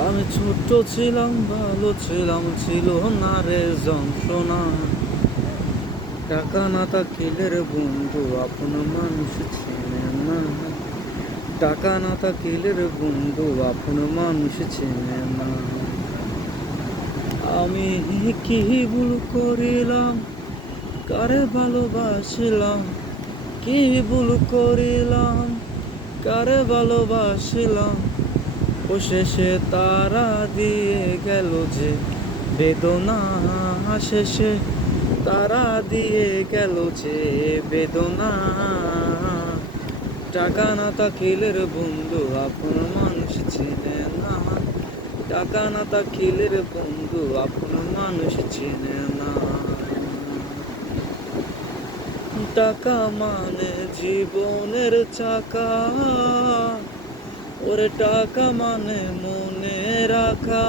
আমি ছোট্ট ছিলাম, ভালো ছিলাম, ছিল না রে যন্ত্রণা। টাকা না থাকিলে রে বন্ধু আপন মানুষ চেনে না। টাকা না থাকিলে রে বন্ধু আপন মানুষ চেনে না। আমি কি ভুল করিলাম, কারে ভালোবাসিলাম? কি ভুল করিলাম, কারে ভালোবাসিলাম? ও শেষে তারা দিয়ে গেল যে বেদনা। শেষে তারা দিয়ে গেল যে বেদনা। টাকা না থাকিলে রে বন্ধু আপন মানুষ চিনে না। টাকা না থাকিলে রে বন্ধু আপন মানুষ চিনে না। টাকা মানে জীবনের চাকা, ওরে টাকা মানে মনে রাখা।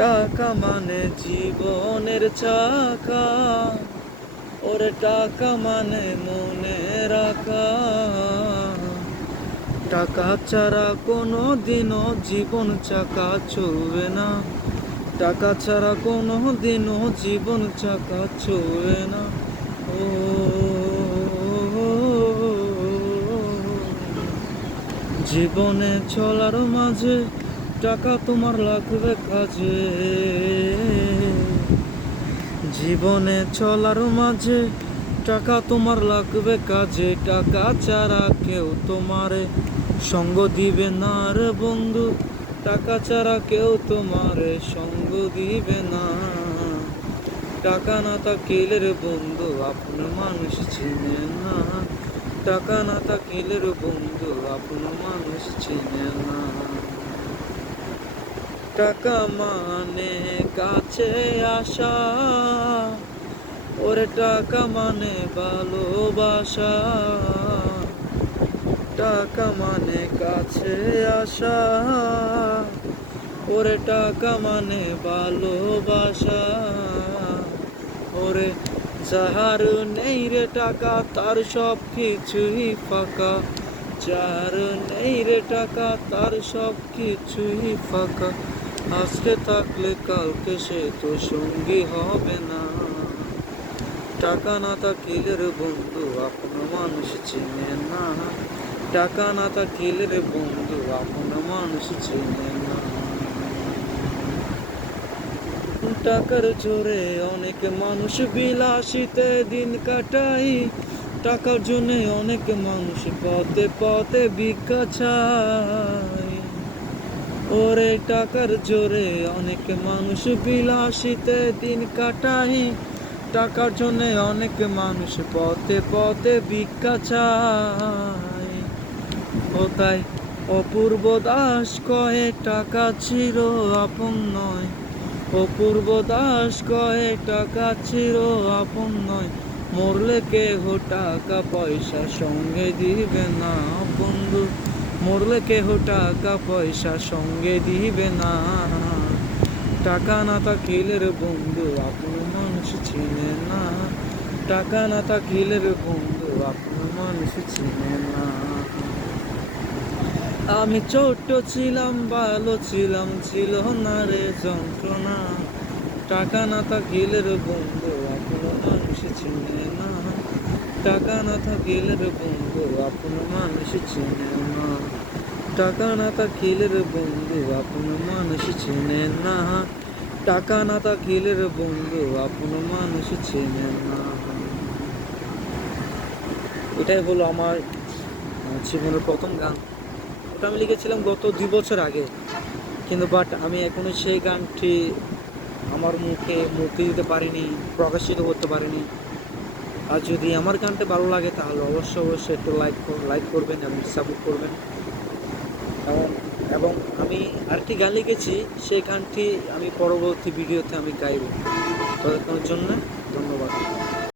টাকা মানে জীবনের চাকা, ওরে টাকা মানে মনে রাখা। টাকা ছাড়া কোনো দিনও জীবন চাকা চলবে না। টাকা ছাড়া কোনো দিনও জীবন চাকা চলবে না। ও জীবনে চলার মাঝে টাকা তোমার লাগবে কাজে। জীবনে চলার মাঝে টাকা তোমার লাগবে কাজে। টাকা ছাড়া কেউ তোমারে সঙ্গ দিবে না রে বন্ধু। টাকা ছাড়া কেউ তোমারে সঙ্গ দিবে না। টাকা না থাকিলে রে বন্ধু আপন মানুষ চিনে না। টাকা না থাকিলে রে বন্ধু আপন মানুষ চিনে না। টাকা মানে কাছে আসা, ওরে টাকা মানে ভালোবাসা। টাকা মানে কাছে আসা, ওরে টাকা মানে ভালোবাসা। ওরে যাহার নেই রে টাকা তার সব কিছুই ফাঁকা। যার নেই রে টাকা তার সব কিছুই ফাঁকা। আজকে থাকলে কালকে সে তো সঙ্গী হবে না। টাকা না থাকিলে রে বন্ধু আপন মানুষ চিনে না। টাকা না থাকিলে রে বন্ধু আপন মানুষ চিনে না। টাকার জোরে অনেক মানুষ বিলাসিতে দিন কাটাই। টাকার জন্য অনেক মানুষ পথে পথে ভিক্ষা চায়। ওরে টাকার জোরে অনেক মানুষ বিলাসিতে দিন কাটাই। টাকার জন্য অনেক মানুষ পথে পথে ভিক্ষা চায়। ও তাই অপূর্ব দাস কয়ে টাকা চির আপন নয়। অপূর্ব দাস কয়ে টাকা চির আপন নয়। মরলে কেহ টাকা পয়সা সঙ্গে দিবে না বন্ধু। মরলে কেহ টাকা পয়সা সঙ্গে দিবে না। টাকা না থাকিলে রে বন্ধু আপন মানুষ চিনে না। টাকা না থাকিলে রে বন্ধু আপন মানুষ চিনে না। আমি ছোট্ট ছিলাম, ভালো ছিলাম, ছিল না রে যন্ত্রণা। টাকা না থাকিলে রে বন্ধু আপন মানুষ চিনে না। টাকা না থাকিলে রে বন্ধু আপন মানুষ চিনে না। টাকা না থাকিলে রে বন্ধু আপন মানুষ চিনে না। টাকা না থাকিলে রে বন্ধু আপন মানুষ চিনে না। এটাই হলো আমার জীবনের প্রথম গান। ওটা আমি লিখেছিলাম গত 2 বছর আগে, কিন্তু আমি এখনো সেই গানটি আমার মুক্তি দিতে পারিনি, প্রকাশিত করতে পারিনি। আর যদি আমার গানটা ভালো লাগে তাহলে অবশ্যই একটু লাইক করবেন এবং সাপোর্ট করবেন। এবং আমি আরেকটি গান লিখেছি, সেই গানটি আমি পরবর্তী ভিডিওতে আমি গাইব। ততক্ষণের জন্য ধন্যবাদ।